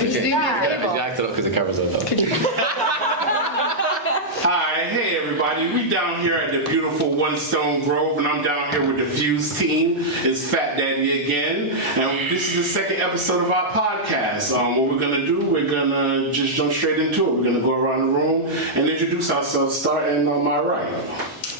Could you do me a favour? You acted up because the camera's on. Hi, hey everybody. We down here at the beautiful One Stone Grove, and I'm down here with the Fuse team. It's Fat Daddy again, and this is the second episode of our podcast. What we're gonna do, we're gonna just jump straight into it. We're gonna go around the room and introduce ourselves, starting on my right.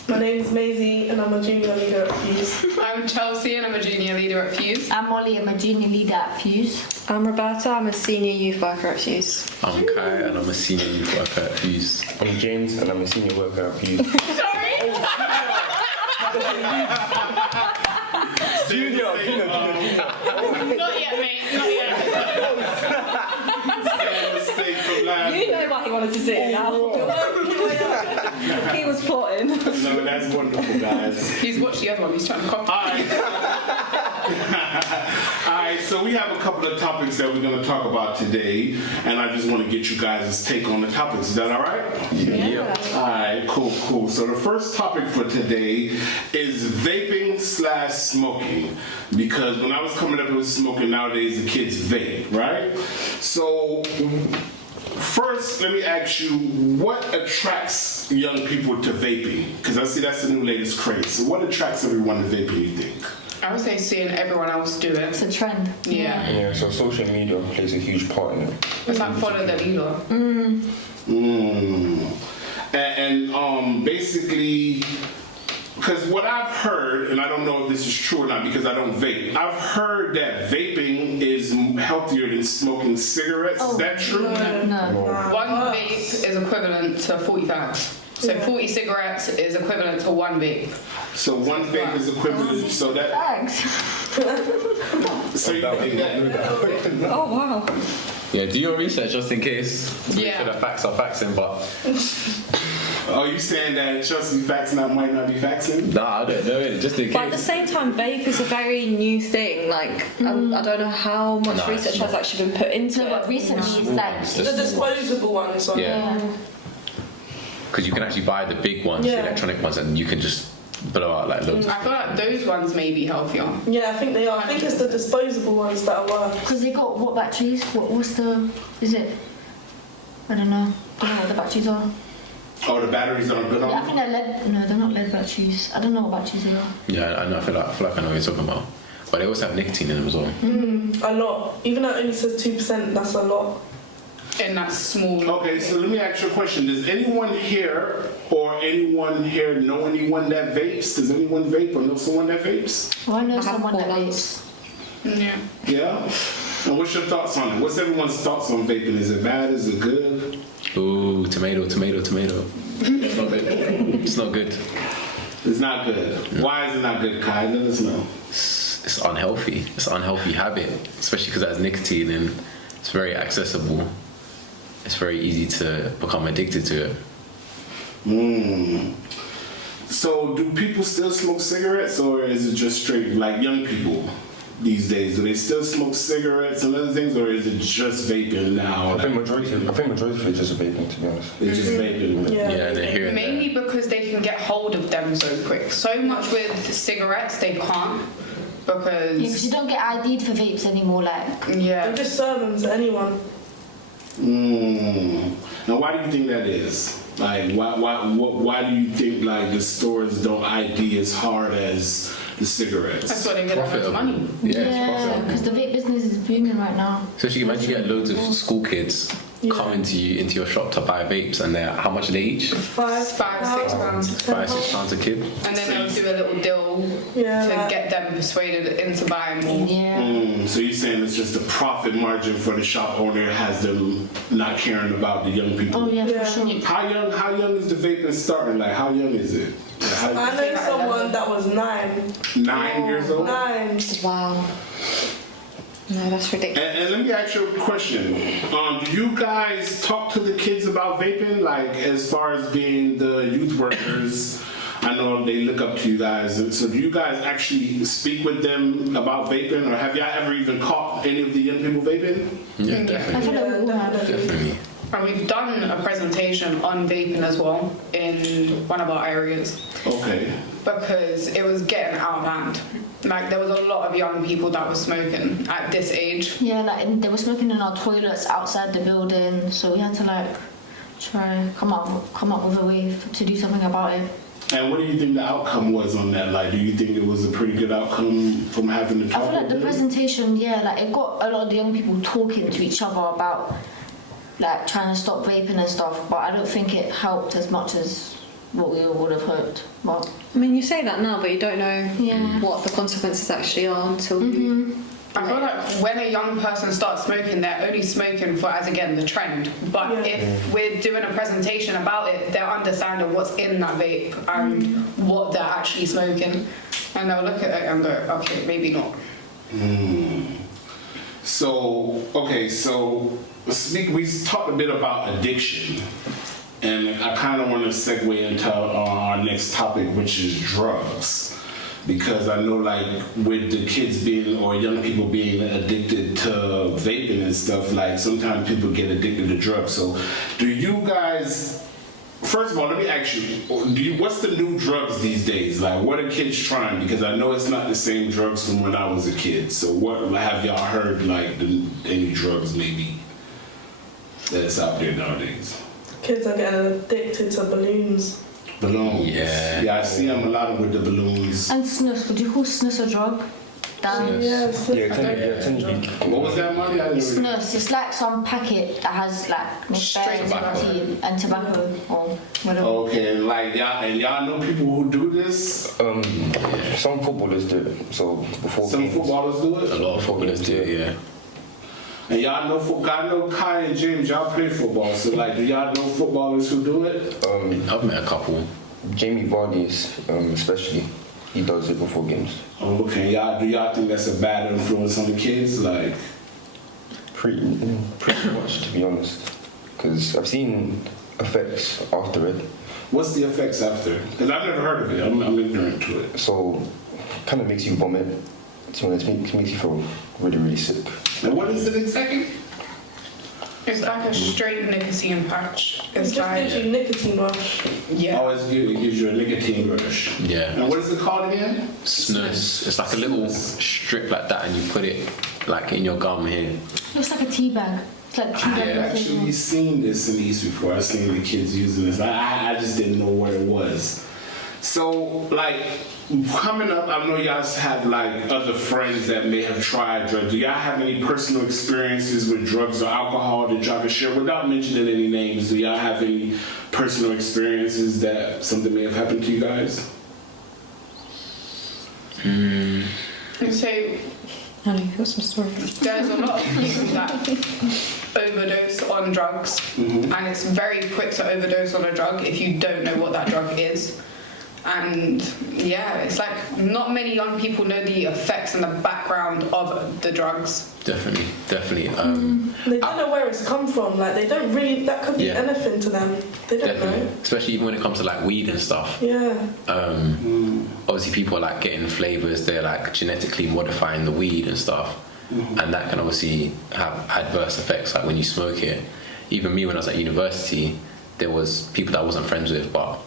My name's Maisie and I'm a junior leader at Fuse. I'm Chelsea and I'm a junior leader at Fuse. I'm Molly, I'm a junior leader at Fuse. I'm Roberta, I'm a senior youth worker at Fuse. I'm Kai and I'm a senior youth worker at Fuse. I'm James and I'm a senior worker at Fuse. Sorry? Junior. Not yet, mate. Not yet. You know why he wanted to sit here now. He was plotting. No, that's wonderful, guys. He's watched the other one, he's trying to copy. Alright, so we have a couple of topics that we're going to talk about today, and I just want to get you guys' take on the topics. Is that alright? Yeah. Alright, cool. So the first topic for today is vaping/smoking. Because when I was coming up with smoking, nowadays the kids vape, right? So first, let me ask you, what attracts young people to vaping? Because I see that's the new latest craze. So what attracts everyone to vaping, you think? I would say seeing everyone else do It's it. a trend. Yeah. Yeah, so social media plays a huge part in it. It's like follow the leader. And basically, because what I've heard, and I don't know if this is true or not because I don't vape, I've heard that vaping is healthier than smoking cigarettes. Is that true? No. One vape is equivalent to 40 fags. So 40 cigarettes is equivalent to one vape. So one vape is equivalent, so that... Thanks. So you think that... Oh wow. Yeah, do your research just in case. Yeah. Make sure the facts are faxing, but... Are you saying that Chelsea facts might not be faxing? Nah, I don't know it, just in case. But at the same time, vape is a very new thing. Like, I don't know how much No, research it's has not. actually been put into So what it. recently is like... The disposable ones. Like, Yeah. Because you can actually buy the big ones, the Yeah. electronic ones, and you can just blow out like loads. I feel like those ones may be healthier. Yeah, I think they are. I think it's the disposable ones that are worse. Because they got what batteries? What's the... Is it... I don't know. I don't know what the batteries are. Oh, the batteries aren't good Yeah, I on? think they're lead... No, they're not lead batteries. I don't know what batteries they are. Yeah, I know. I feel like I know what you're talking about. But they also have nicotine in them as well. A lot. Even though it only says 2%, that's a lot. In that small... Okay, so let me ask you a question. Does anyone here know anyone that vapes? Does anyone vape or know someone that vapes? Well, I know I have someone that Portlands. vapes. Yeah. Yeah? And what's your thoughts on it? What's everyone's thoughts on vaping? Is it bad? Is it good? Ooh, tomato. It's not good. It's not good. It's not good. Why is it not good, Kai? Let us know. It's unhealthy. It's an unhealthy habit, especially because it has nicotine and it's very accessible. It's very easy to become addicted to it. So do people still smoke cigarettes, or is it just straight like young people these days? Do they still smoke cigarettes and other things, or is it just vaping now? I think majority is just vaping, to be honest. It's just vaping. Yeah, they're here and Mainly there. because they can get hold of them so quick. So much with cigarettes, they can't. Yeah, because Because... you don't get ID'd for vapes anymore, like... They Yeah. just serve them to anyone. Now, why do you think that is? Like, why do you think like the stores don't ID as hard as the cigarettes? That's why they get all this money. Yeah, it's Yeah, profitable. because the vape business is booming right now. Especially imagine you get loads of school kids coming to you into your shop to buy vapes, and they're how much are they each? £5, £5, £6. £5-6 a kid. And then they'll do a little deal Yeah, to like- get them persuaded into buying more. Yeah. So you're saying it's just the profit margin for the shop owner has them not caring about the young people? Oh, yeah, Yeah. for sure. How young is the vaping starting? Like, how young is it? Like, I know someone that was 9. 9 years old? 9. Wow. No, that's ridiculous. And let me ask you a question. Do you guys talk to the kids about vaping? Like, as far as being the youth workers, I know they look up to you guys. So do you guys actually speak with them about vaping? Or have y'all ever even caught any of the young people vaping? Yeah, I definitely. feel like we all have. Definitely. And we've done a presentation on vaping as well in one of our areas Okay. because it was getting out of hand. Like there was a lot of young people that were smoking at this age. Yeah, like they were smoking in our toilets outside the building, so we had to like try come up with a way to do something about it. And what do you think the outcome was on that? Like, do you think it was a pretty good outcome from having the talk? I feel like the with them? presentation, yeah, like it got a lot of the young people talking to each other about like trying to stop vaping and stuff, but I don't think it helped as much as what we all would have hoped. But I mean, you say that now, but you don't know yeah. what the consequences actually are until you. I feel like when a young person starts smoking, they're only smoking for, as again, the trend. But if we're doing a presentation about it, they'll understand what's in that vape and what they're actually smoking. And they'll look at it and go, okay, maybe not. So, okay, so we talked a bit about addiction. And I kind of want to segue into our next topic, which is drugs. Because I know, like, with the kids being, or young people being addicted to vaping and stuff, like, sometimes people get addicted to drugs. So, do you guys, first of all, let me ask you, what's the new drugs these days? Like, what are kids trying? Because I know it's not the same drugs from when I was a kid. So, what have y'all heard, like, any drugs maybe that's out there nowadays? Kids are getting addicted to balloons. Balloons. Yeah. I see them a lot with the balloons. And snus, would you call snus a drug? Dan? Yes. Yeah, it tends to be. What was that, Marty? I didn't really- Snus, it's like some packet that has like Straight nicotine and tobacco or whatever. Okay, like y'all know people who do this? Some footballers do it. So before Some games. footballers do A it? lot of footballers do, yeah. And y'all know, I know Kai and James, y'all play football, so like, do y'all know footballers who do it? I've met a couple. Jamie Vardy's, especially, he does it before games. Oh, okay, do y'all think that's a bad influence on the kids? Like, Pretty much, to be honest. Because I've seen effects after it. what's the effects after? Because I've never heard of it, I'm ignorant to it. So, kind of makes you vomit. To be honest, makes you feel really, really sick. And what is it exactly? It's like a straight nicotine patch. It It's just like, gives you nicotine rush. yeah. Oh, it gives you a nicotine rush. Yeah. And what is it called again? Snus. It's like a little strip like that, and you put it like in your gum here. Looks like a tea bag. It's like tea bag. I've with actually thing. seen this in the East before. I've seen the kids using this. I just didn't know what it was. So, like, coming up, I know y'all have, like, other friends that may have tried drugs. Do y'all have any personal experiences with drugs or alcohol that y'all can share? Without mentioning any names, do y'all have any personal experiences that something may have happened to you guys? And so I know, you've got some stories. there's a lot of people that overdose on drugs, and it's very quick to overdose on a drug if you don't know what that drug is. And yeah, it's like not many young people know the effects and the background of the drugs. Definitely. They don't know where it's come from. Like they don't really. That could be Yeah. anything to them. They don't Definitely. know. Especially even when it comes to like weed and stuff. Yeah. Obviously people are like getting flavors, they're like genetically modifying the weed and stuff, and that can obviously have adverse effects like when you smoke it. Even me, when I was at university, there was people that I wasn't friends with, but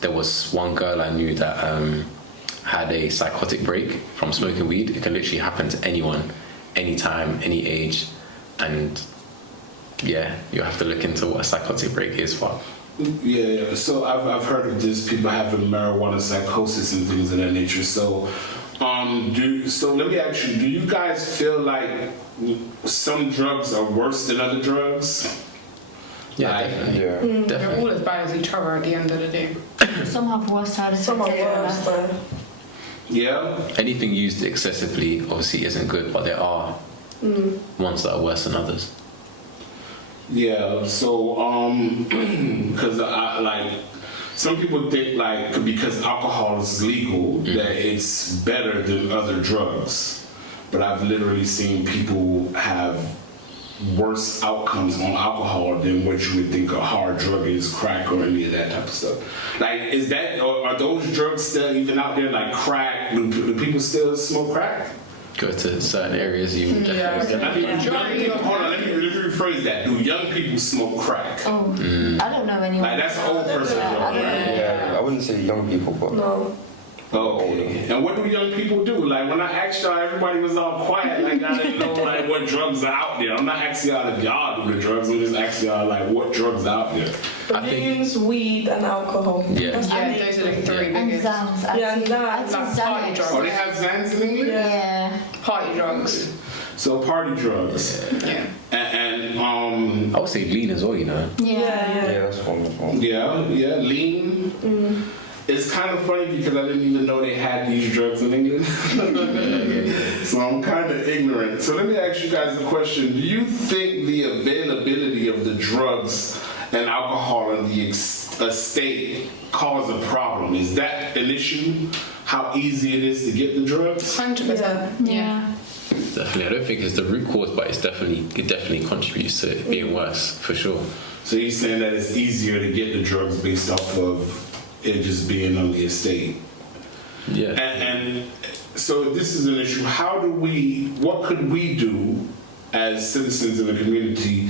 there was one girl I knew that had a psychotic break from smoking weed. It can literally happen to anyone, anytime, any age, and yeah, you have to look into what a psychotic break is for. Yeah. So I've heard of this. People having marijuana psychosis and things of that nature. So, so let me ask you: do you guys feel like some drugs are worse than other drugs? Yeah, Like, definitely. Yeah. They're Definitely. all as bad as each other at the end of the day. Some have worse side effects. Some are than worse others. though. Yeah. Anything used excessively obviously isn't good, but there are ones that are worse than others. Yeah, so because I like some people think like because alcohol is legal that it's better than other drugs, but I've literally seen people have worse outcomes on alcohol than what you would think a hard drug is, crack or any of that type of stuff. Like, is that are those drugs still even out there? Like crack, do people still smoke crack? Go to certain areas, you definitely. Yeah. I mean, young people, hold on, let me rephrase that. Do young people smoke crack? Oh, I don't know anyone. Like that's an old person drug, right? Yeah, I wouldn't say young people, but No. Oh, okay. And what do young people do? Like when I asked y'all, everybody was all quiet. Like I didn't know like what drugs are out there. I'm not asking y'all if y'all do the drugs. I'm just asking y'all like what drugs are out there. Balloons, weed, and alcohol. Yeah. That's Yeah, the those are the three And biggest. Zans. Yeah, and Zans. I'd say Like party Xanax. drugs. Oh, they have Xans in England? Yeah. Party drugs. So party drugs. Yeah. And I would say lean as well, you know. Yeah. Yeah, that's one. yeah, lean. It's kind of funny because I didn't even know they had these drugs in England. So I'm kind of ignorant. So let me ask you guys a question. Do you think the availability of the drugs and alcohol in the estate cause a problem? Is that an issue? How easy it is to get the drugs? 100%. Yeah. Definitely. I don't think it's the root cause, but it definitely contributes to it being worse, for sure. So you're saying that it's easier to get the drugs based off of it just being on the estate? Yeah. And so this is an issue. What could we do as citizens in the community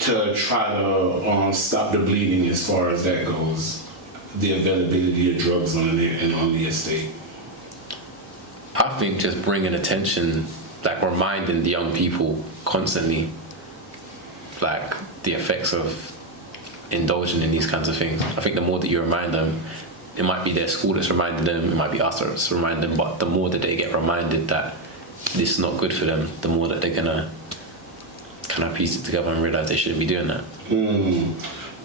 to try to stop the bleeding as far as that goes? The availability of drugs on the estate. I think just bringing attention, like reminding the young people constantly, like the effects of indulging in these kinds of things. I think the more that you remind them, it might be their school that's reminding them, it might be us that's reminding them, but the more that they get reminded that this is not good for them, the more that they're gonna kind of piece it together and realize they shouldn't be doing that.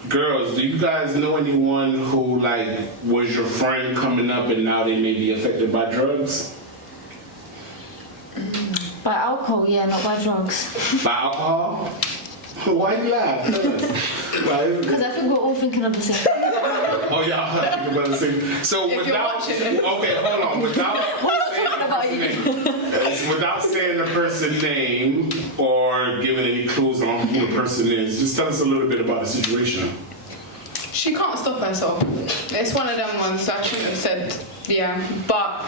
Girls, do you guys know anyone who like was your friend coming up and now they may be affected by drugs? By alcohol, yeah, not by drugs. By alcohol? Why do you laugh? Because I think we're all thinking of the same thing. Oh, y'all think about the same. So If you're watching it. okay, hold on. Without saying the person's name or giving any clues on who the person is, just tell us a little bit about the situation. She can't stop herself. It's one of them ones that I shouldn't have said, yeah. But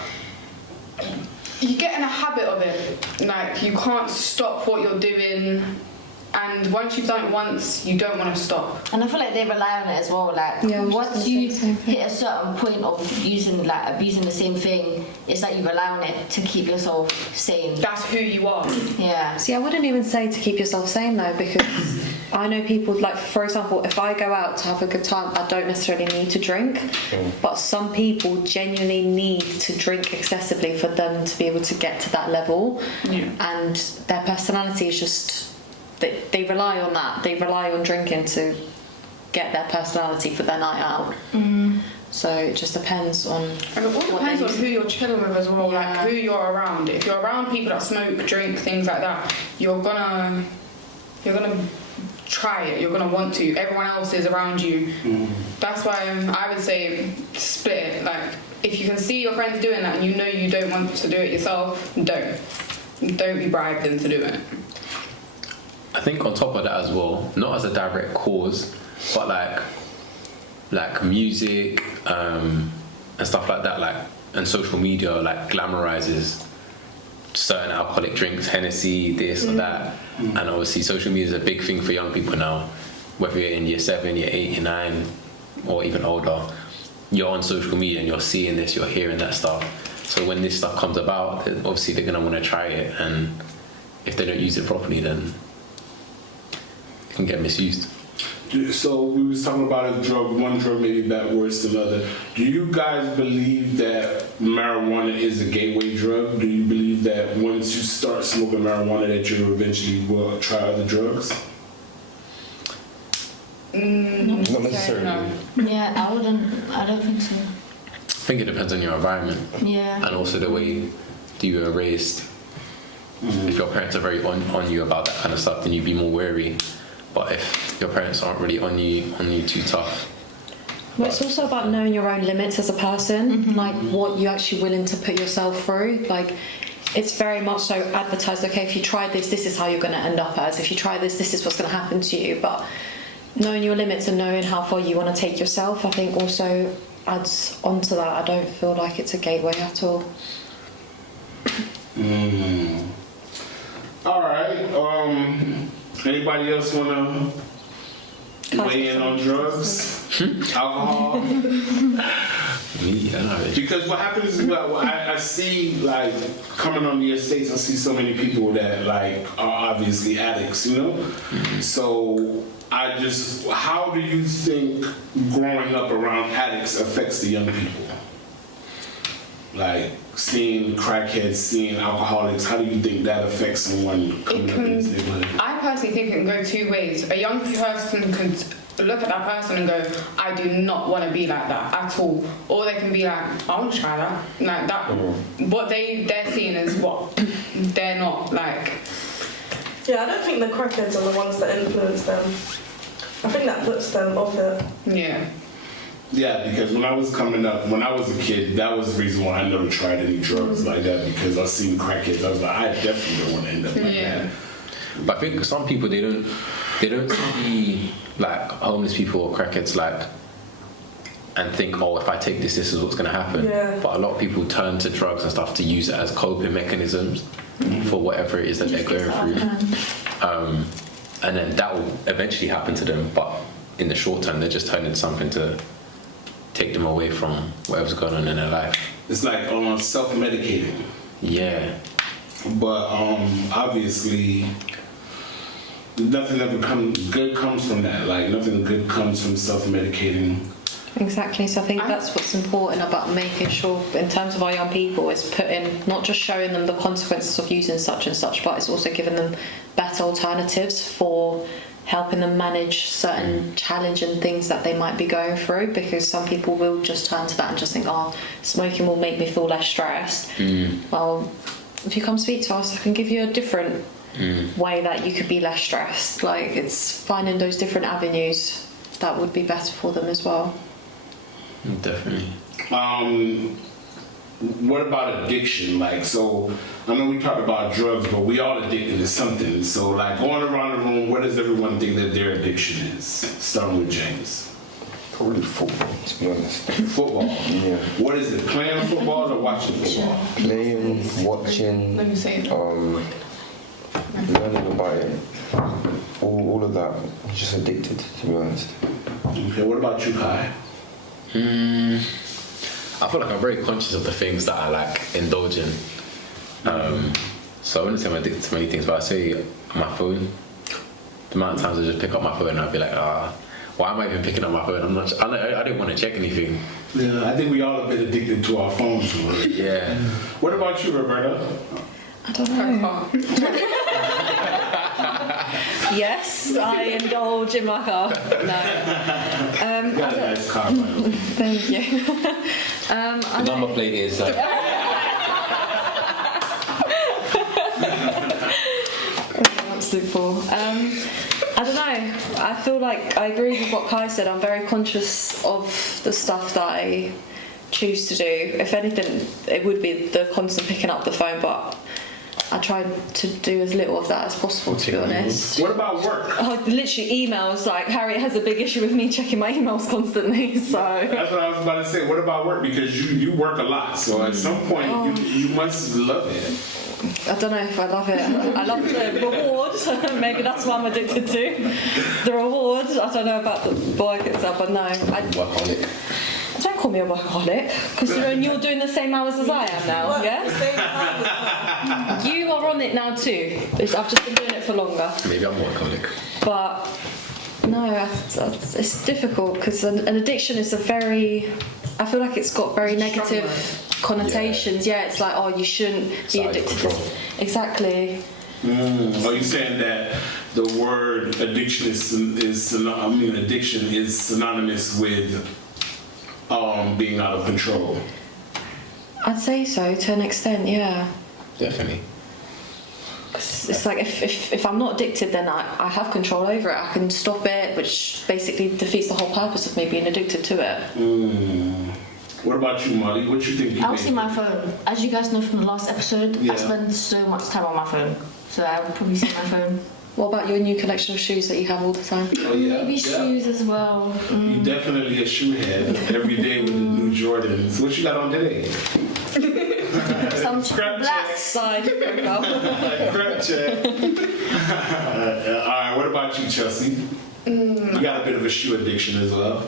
you get in a habit of it. Like, you can't stop what you're doing. And once you've done it once, you don't want to stop. And I feel like they rely on it as well. Like, Yeah, I was just once gonna you say the same thing. hit a certain point of abusing the same thing, it's like you rely on it to keep yourself sane. That's who you are. Yeah. See, I wouldn't even say to keep yourself sane though, because I know people, like, for example, if I go out to have a good time, I don't necessarily need to drink, but some people genuinely need to drink excessively for them to be able to get to that level. Yeah. And their personality is just, they rely on that. They rely on drinking to get their personality for their night out. So it just depends on. And it all depends on who you're chilling with as well, like Yeah. who you're around. If you're around people that smoke, drink, things like that, you're gonna try it. You're gonna want to. Everyone else is around you. That's why I would say split it. Like, if you can see your friends doing that and you know you don't want to do it yourself, don't be bribed into doing it. I think on top of that as well, not as a direct cause, but like music and stuff like that, like, and social media like glamorizes certain alcoholic drinks, Hennessy, this or that, and obviously social media is a big thing for young people now. Whether you're in year 7, year 8, year 9, or even older, you're on social media and you're seeing this, you're hearing that stuff. So when this stuff comes about, obviously they're gonna want to try it, and if they don't use it properly, then it can get misused. So we was talking about a drug, one drug maybe bad worse than another. Do you guys believe that marijuana is a gateway drug? Do you believe that once you start smoking marijuana that you eventually will try other drugs? Not necessarily. No. Yeah, I don't think so. I think it depends on your environment Yeah. and also the way that you were raised. If your parents are very on you about that kind of stuff, then you'd be more wary. But if your parents aren't really on you too tough. Well, it's also about knowing your own limits as a person, like what you're actually willing to put yourself through. Like, it's very much so advertised, okay, if you try this, this is how you're going to end up as. If you try this, this is what's going to happen to you. But knowing your limits and knowing how far you want to take yourself, I think also adds onto that. I don't feel like it's a gateway at all. All right. Anybody else wanna weigh in on drugs, alcohol? Yeah, no, Because what happens is, well, I see, like, coming on the estates, I see so many people that, like, are obviously addicts, you know? So how do you think growing up around addicts affects the young people? Like, seeing crackheads, seeing alcoholics, how do you think that affects someone coming up in this neighborhood? I personally think it can go two ways. A young person can look at that person and go, I do not want to be like that at all. Or they can be like, I want to try that. Like that, what they're seeing is what they're not like. Yeah, I don't think the crackheads are the ones that influence them. I think that puts them off it. Yeah. Yeah, because when I was coming up, when I was a kid, that was the reason why I never tried any drugs like that, because I seen crackheads. I was like, I definitely don't want to end up like that. But I think some people they don't see like homeless people or crackheads like and think, oh, if I take this is what's going to happen. Yeah. But a lot of people turn to drugs and stuff to use it as coping mechanisms for whatever it is that they're going through. And then that will eventually happen to them, but in the short term they're just turning to something to take them away from whatever's going on in their life. It's like self-medicating. Yeah. But obviously, nothing ever good comes from that. Like, nothing good comes from self-medicating. Exactly. So I think that's what's important about making sure, in terms of our young people, is not just showing them the consequences of using such and such, but it's also giving them better alternatives for helping them manage certain challenging things that they might be going through, because some people will just turn to that and just think, oh, smoking will make me feel less stressed. Well, if you come speak to us, I can give you a different way that you could be less stressed. Like, it's finding those different avenues that would be better for them as well. Definitely. What about addiction? Like, so I know we talked about drugs, but we all addicted to something. So, like, going around the room, what does everyone think that their addiction is? Starting with James. Probably football, to be honest. Football. Yeah. What is it? Playing football or watching football? Playing, watching, Let me see it. learning about it. All of that. I'm just addicted, to be honest. Okay, what about you, Kai? I feel like I'm very conscious of the things that I like indulge in. So I wouldn't say I'm addicted to many things, but I say my phone. The amount of times I just pick up my phone and I'll be like, why am I even picking up my phone? I didn't want to check anything. Yeah, I think we all have been addicted to our phones. Yeah. What about you, Roberta? I don't know. Yes, I indulge in my car. No. You got a nice car, by the way. Thank you. The number plate is. Absolute fool. I don't know. I feel like I agree with what Kai said. I'm very conscious of the stuff that I choose to do. If anything, it would be the constant picking up the phone, but I try to do as little of that as possible, to be honest. What about work? Oh, literally emails. Like, Harriet has a big issue with me checking my emails constantly, so... That's what I was about to say. What about work? Because you work a lot, so at some point you must love it. I don't know if I love it. I love the reward. Maybe that's what I'm addicted to. The reward. I don't know about the work itself, but no. Workaholic. Don't call me a workaholic, considering you're doing the same hours as I am now, yeah? Same time as You are on it now too. I've just been doing it for longer. Maybe I'm a workaholic. But no, it's difficult because an addiction is I feel like it's got very negative connotations. Yeah, it's like, oh, you shouldn't be addicted to this. Exactly. Are you saying that the word addiction addiction is synonymous with being out of control? I'd say so, to an extent, yeah. Definitely. It's like if I'm not addicted, then I have control over it. I can stop it, which basically defeats the whole purpose of me being addicted to it. What about you, Molly? What you think? I'll see my phone. As you guys know from the last episode, I spend so much time on my phone. So I would probably see my phone. What about your new collection of shoes that you have all the time? Oh, yeah. Maybe shoes as well. You definitely a shoe head every day with the new Jordans. What you got on today? Some Scrap black check. Side. Scrap check. All right, what about you, Chelsea? You got a bit of a shoe addiction as well.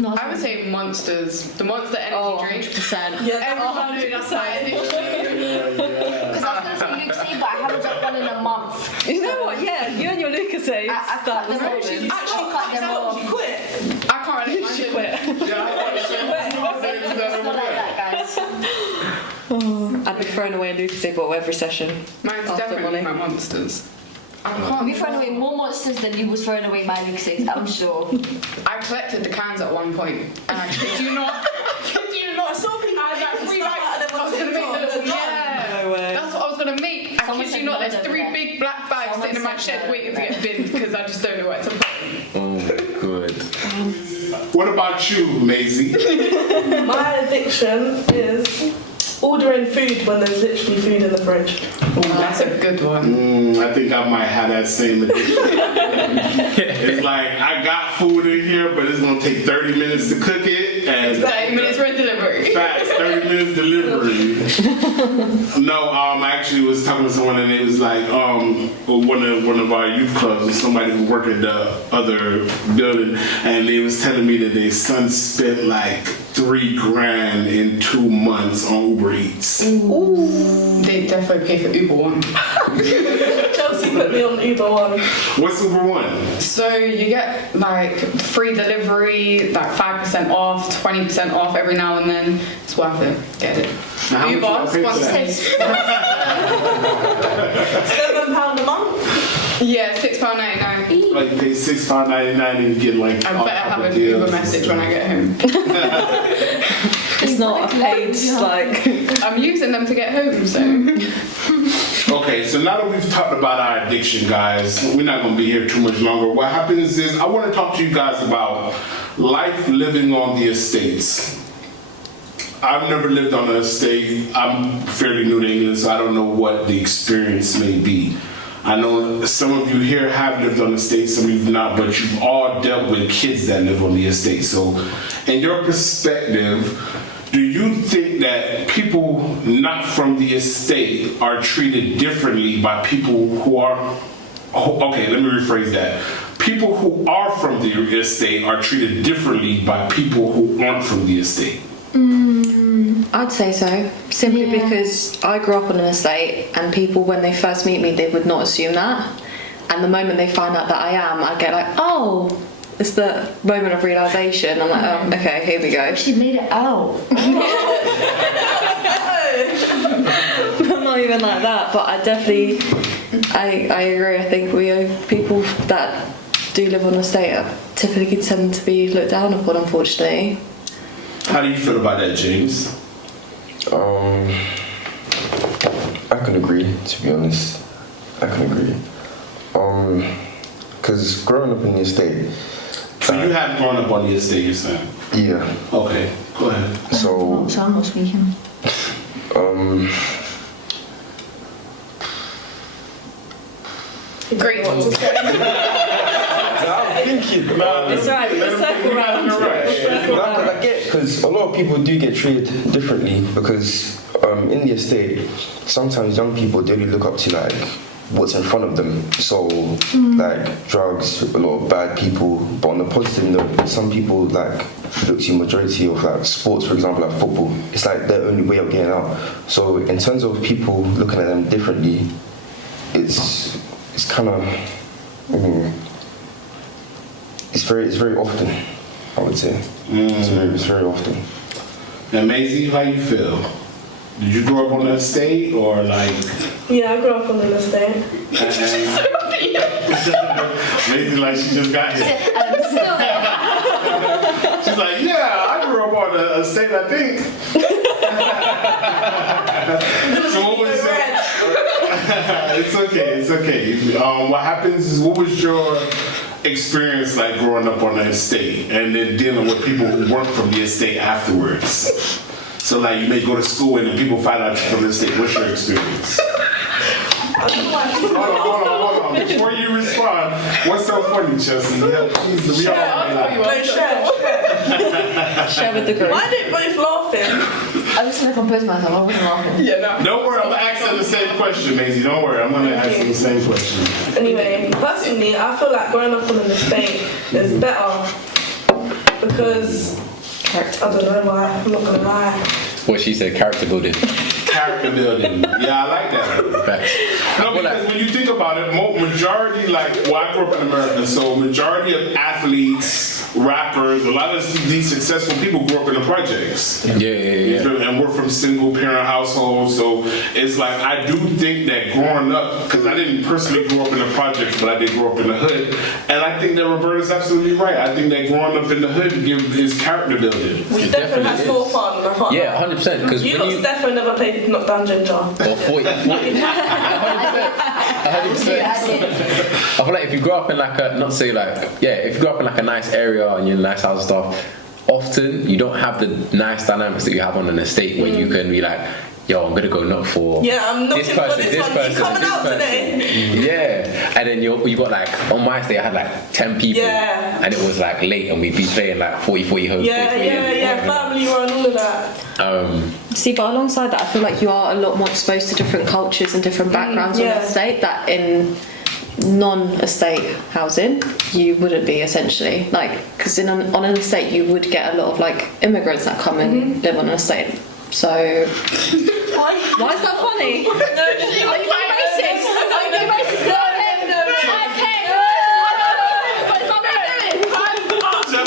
No, I would say Monsters. The Monster energy Oh, drink. 100%. Yeah, Everyone knows that's my addiction. because I was going to say Lucasade, but I haven't done one in a month. You know what? Yeah, you and your Lucasades. I cut them off. she's I cut them off. you quit. I can't really She imagine. quit. Yeah, I want to say It's not like that, guys. I'd be throwing away a Lucasade bottle every session. Mine's After definitely Molly. my Monsters. I I'll can't be throwing away more monsters than you was throwing away my Lucasades, I'm sure. I collected the cans at one point, and I kid you not, I saw people I was like, making three stuff out of bags. them I was gonna make the little yeah. No way. That's what I was gonna make. I Someone kid said you not. no There's over 3 there. big black bags Someone sitting in my said shed no waiting over to get binned because I just don't know where to put them. Oh, good. What about you, Maisie? My addiction is ordering food when there's literally food in the fridge. Oh, that's a good one. I think I might have that same addiction. It's like I got food in here, but it's gonna take 30 minutes to cook it, and 30 minutes for a delivery. facts, 30 minutes delivery. No, I actually was talking to someone, and it was like one of our youth clubs, and somebody who worked at the other building, and they was telling me that their son spent like $3,000 in 2 months on Uber Eats. They definitely pay for Uber One. Chelsea put me on Uber One. What's Uber One? So you get like free delivery, like 5% off, 20% off every now and then. It's worth it. Get it. Now, how much Uber you pay for sponsors that? me. £7 a month. Yeah, £6.99. Like you pay $6.99 and you get like. I all better type have of an Uber deals. message when I get home. It's not a paid, like... I'm using them to get home, so. Okay, so now that we've talked about our addiction, guys, we're not going to be here too much longer. What happens is I want to talk to you guys about life living on the estates. I've never lived on an estate. I'm fairly new to England, so I don't know what the experience may be. I know some of you here have lived on the estate, some of you have not, but you've all dealt with kids that live on the estate. So, in your perspective, do you think that people not from the estate are treated differently by people who are... Okay, let me rephrase that. People who are from the estate are treated differently by people who aren't from the estate? I'd say so. Simply because I grew up on an estate, and people, when they first meet me, they would not assume that. And the moment they find out that I am, I get like, oh, it's the moment of realisation. I'm like, oh, okay, here we go. She made it out. I'm not even like that, but I definitely, I agree. I think people that do live on the estate are typically tend to be looked down upon, unfortunately. How do you feel about that, James? I can agree, to be honest. I can agree. Because growing up in the estate. So you haven't grown up on the estate, you're saying? Yeah. Okay, go ahead. So, So I'm not speaking. Great. I'm thinking. It's right, we'll circle round. Because a lot of people do get treated differently because in the estate, sometimes young people they only look up to like what's in front of them. So like drugs, a lot of bad people. But on the positive note, some people like look to majority of like sports, for example, like football. It's like their only way of getting out. So in terms of people looking at them differently, it's kind of it's very often, I would say. It's very often. Now, Maisie, how you feel? Did you grow up on the estate or like? Yeah, I grew up on an estate. Maisie, like she just got here. She's like, yeah, I grew up on the estate, I think. So what was it's okay. What happens is, what was your experience like growing up on the estate and then dealing with people who work from the estate afterwards? So like you may go to school and then people find out you're from the estate. What's your experience? Hold on. Before you respond, what's so funny, Chelsea? Share with the group. Why are they both laughing? I was going to compose myself, I wasn't laughing. Yeah, no. Don't worry, I'm gonna ask them the same question, Maisie. Don't worry, I'm gonna ask them the same question. Anyway, personally, I feel like growing up on an estate is better because I don't know why. I'm not gonna lie. What she said, character building. Character building. Yeah, I like that. Facts. No, because when you think about it, majority, like, well, I grew up in America, so majority of athletes, rappers, a lot of these successful people grew up in the projects. Yeah. And we're from single parent households, so it's like, I do think that growing up, because I didn't personally grow up in the projects, but I did grow up in the hood, and I think that Roberta's absolutely right. I think that growing up in the hood is character building. We definitely has more fun. I can't Yeah, lie. 100%. Because You lot definitely never played Knock Down Ginger. Or 40. 100%. I feel like if you grow up in like a, not say like, yeah, if you grow up in like a nice area and you're in a nice house and stuff, often you don't have the nice dynamics that you have on an estate where you can be like, yo, I'm gonna go knock for I'm knocking this person, for this this one. person, You coming this out person. today? Yeah, and then you got like, on my estate I had like 10 people, and it was like late and we'd be playing like 40 homes. Yeah, family run, all of that. See, but alongside that, I feel like you are a lot more exposed to different cultures and different backgrounds on the estate that in non-estate housing you wouldn't be, essentially. Like, because on an estate you would get a lot of like immigrants that come and live on an estate. So why is that funny? No, Are you being racist? Are you being racist? No, okay. What is my doing?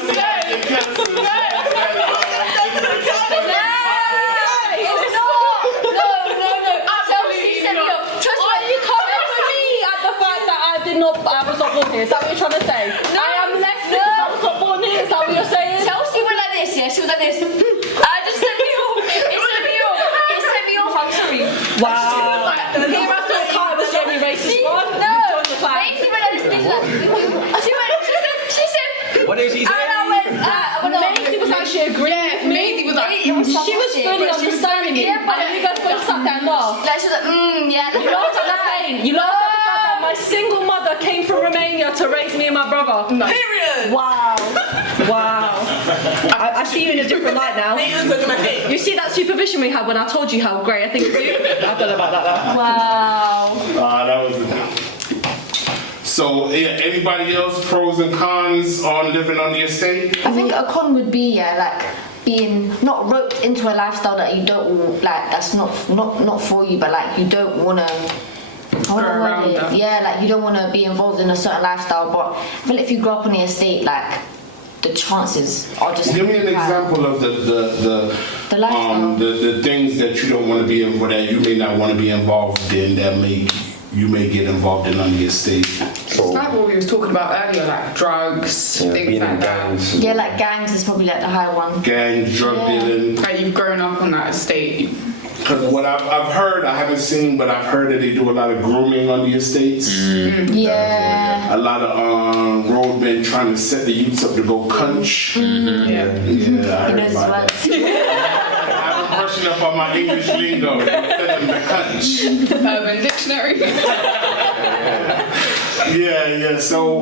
I was not born here. Is that what you're trying to say? No, I am less because I was not born here. Is that what you're saying? Chelsea went like this, yeah? She was like this. I just set me off. It set me off. It set me off, I'm sorry. Wow. Here I thought Kai was the only racist one. No. Maisie went like this. She said. What did she say? And I went, Maisie was actually agreeing with me. Maisie was like, It was some She was shit, fully but she was understanding me. yeah, And then you guys both sat there and laughed. Like she was like, yeah. You laughed at the pain. You laughed at the fact that my single mother came from Romania to raise me and my brother. Period. Wow. I see you in a different light now. Haters are gonna hate. You see that supervision we had when I told you how great I think of you? I don't know about that though. Wow. That was so, yeah, anybody else, pros and cons on living on the estate? I think a con would be like being not roped into a lifestyle that you don't like. That's not for you, but like you don't want to. around that. Yeah, like you don't want to be involved in a certain lifestyle. But I feel like if you grow up on the estate, like the chances are just. Give me an high. example of The lifestyle. the things that you don't want to be in, or that you may not want to be involved in, that you may get involved in on the estate. It's like what we was talking about earlier, like drugs, things being in like that. gangs. Yeah, like gangs is probably like the high one. Gangs, drug dealing. Like you've grown up on that estate. Because what I've heard, I haven't seen, but I've heard that they do a lot of grooming on the estates. Yeah. A lot of roadmen trying to set the youths up to go cunch. Yeah. Yeah, I He heard knows his about words. that. I'm brushing up on my English lingo. They set them to cunch. Urban Dictionary. Yeah. So,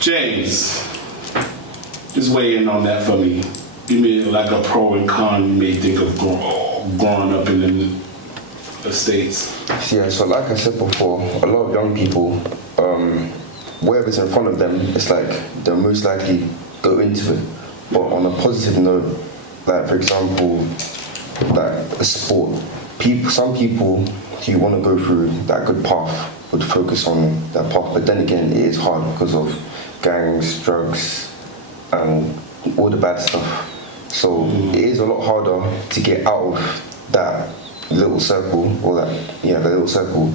James, just weigh in on that for me. You mean like a pro and con you may think of growing up in the States? Yeah, so like I said before, a lot of young people, whatever's in front of them, it's like they'll most likely go into it. But on a positive note, like for example, like a sport, some people who want to go through that good path would focus on that path, but then again, it is hard because of gangs, drugs, and all the bad stuff. So it is a lot harder to get out of that little circle, or the little circle,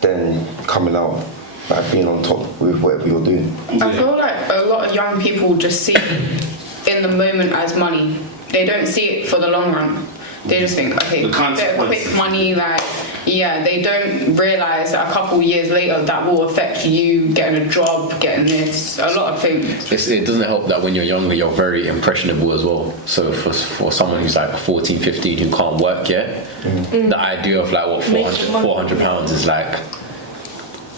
than coming out, like being on top with whatever you're doing. I feel like a lot of young people just see in the moment as money. They don't see it for the long run. They just think, okay, The bit of consequences. quick money, like, yeah, they don't realise that a couple years later that will affect you getting a job, getting this, a lot of things. It doesn't help that when you're younger, you're very impressionable as well. So for someone who's like 14, 15 who can't work yet, the idea of like, what, 400 pounds is like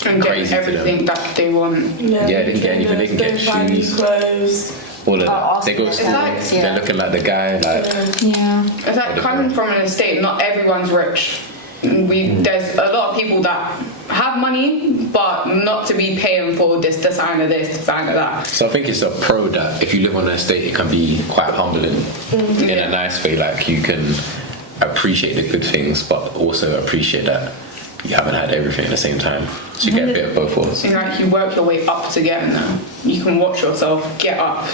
And crazy getting to them. everything that they want. Yeah, they didn't get anything, they can get shoes. Clothes. all of that. Awesome. They go to It's school, like- they're looking like the guy, like, Yeah. It's like coming from an estate, not everyone's rich. There's a lot of people that have money, but not to be paying for this designer that. So I think it's a pro that if you live on an estate, it can be quite humbling in a nice way. Like you can appreciate the good things, but also appreciate that you haven't had everything at the same time. So you get a bit of both worlds. So like you work your way up to getting there. You can watch yourself get up.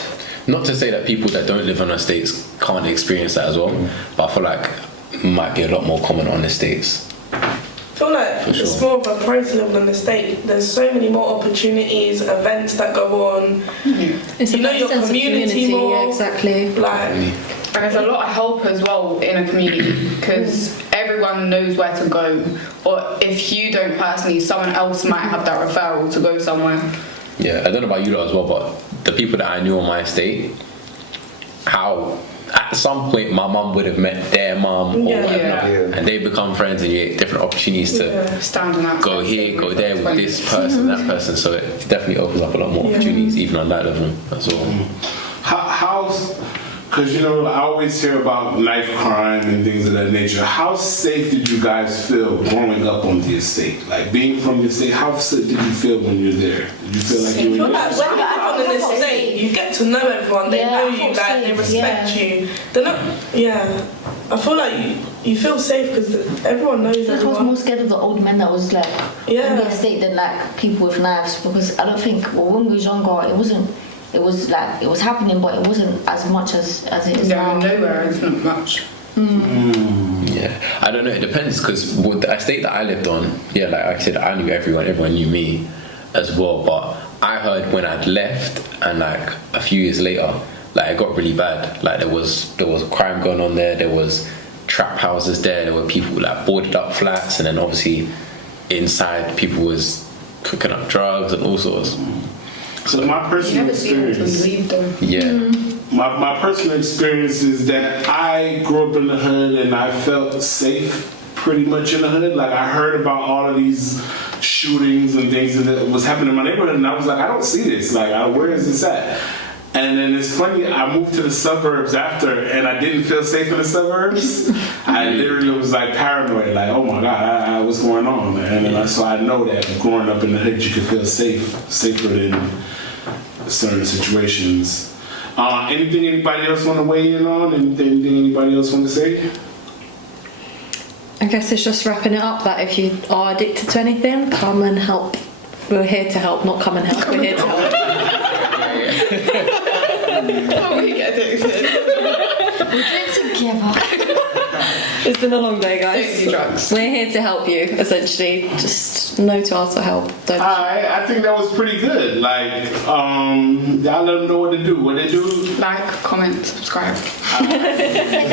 Not to say that people that don't live on estates can't experience that as well, but I feel like it might be a lot more common on estates. I feel like it's more of a pro to live on an estate. There's so many more opportunities, events that go on. It's You a know better your sense of community more. Yeah, exactly. Like, And there's a lot of help as well in a community because everyone knows where to go. Or if you don't personally, someone else might have that referral to go somewhere. Yeah, I don't know about you lot as well, but the people that I knew on my estate, how at some point my mum would have met their mum or whatever, Yeah. and they become friends, and you get different opportunities to Standing out. go here, go there with this person, that person. So it definitely opens up a lot more opportunities, even on that level as well. How's, because you know, I always hear about knife crime and things of that nature. How safe did you guys feel growing up on the estate? Like being from the estate, how safe did you feel when you're there? Did you feel like you I were feel in like when you live on an estate, you get to know everyone. They Yeah, know I you, feel like they safe, respect you. They're not. Yeah, I feel like you feel safe because everyone knows I was everyone. more scared of the old men that was like Yeah. in the estate than like people with knives because I don't think when we was younger it was like it was happening but it wasn't as much as it is Yeah, now. nowhere is not much. Yeah, I don't know. It depends because with the estate that I lived on, yeah, like I said, I knew everyone. Everyone knew me as well. But I heard when I'd left, and like a few years later, like it got really bad. Like there was crime going on there. There was trap houses there. There were people like boarded up flats, and then obviously inside people was cooking up drugs and all sorts. So my You personal never see it until you experience, leave though. Yeah. my personal experience is that I grew up in the hood and I felt safe pretty much in the hood. Like I heard about all of these shootings and things that was happening in my neighborhood, and I was like, I don't see this. Like, where is this at? And then it's funny, I moved to the suburbs after, and I didn't feel safe in the suburbs. I literally was like paranoid, like, oh my God, what's going on? And then so I know that growing up in the hood, you can feel safer than certain situations. Anything anybody else want to weigh in on? Anything anybody else want to say? I guess it's just wrapping it up that if you are addicted to anything, come and help. We're here to help, not come and help. We're here to help. Oh, we get addicted. We drink together. It's been a long day, Don't guys. do drugs. We're here to help you, essentially. Just know to ask for help. Don't. I think that was pretty good. Like, y'all let them know what to do. What they do? Like, comment, subscribe. Hit